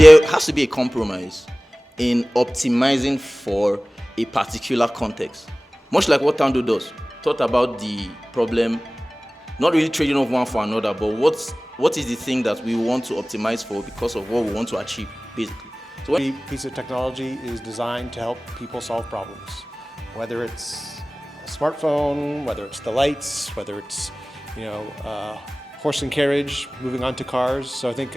there has to be a compromise in optimizing for a particular context. Much like what Tando does. Thought about the problem, not really trading off one for another, but what is the thing that we want to optimize for because of what we want to achieve, basically. So Every piece of technology is designed to help people solve problems, whether it's a smartphone, whether it's the lights, whether it's horse and carriage, moving on to cars. So I think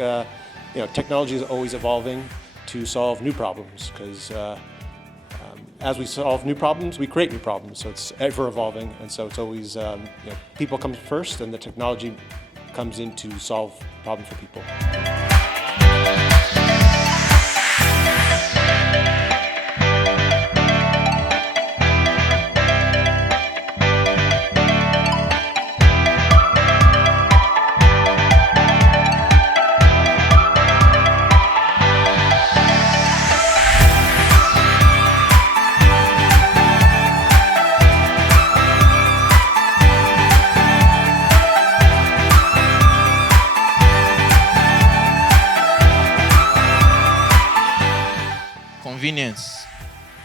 technology is always evolving to solve new problems, because as we solve new problems, we create new problems. So it's ever evolving, and so it's always people come first, and the technology comes in to solve problems for people. Convenience,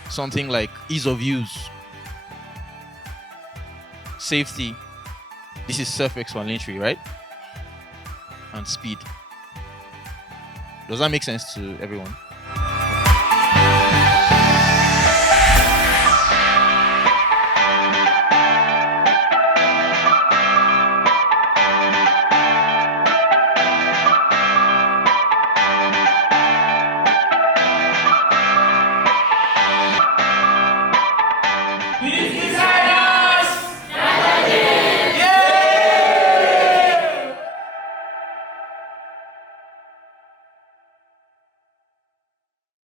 something like ease of use, safety. This is self-explanatory, right? And speed. Does that make sense to everyone? This is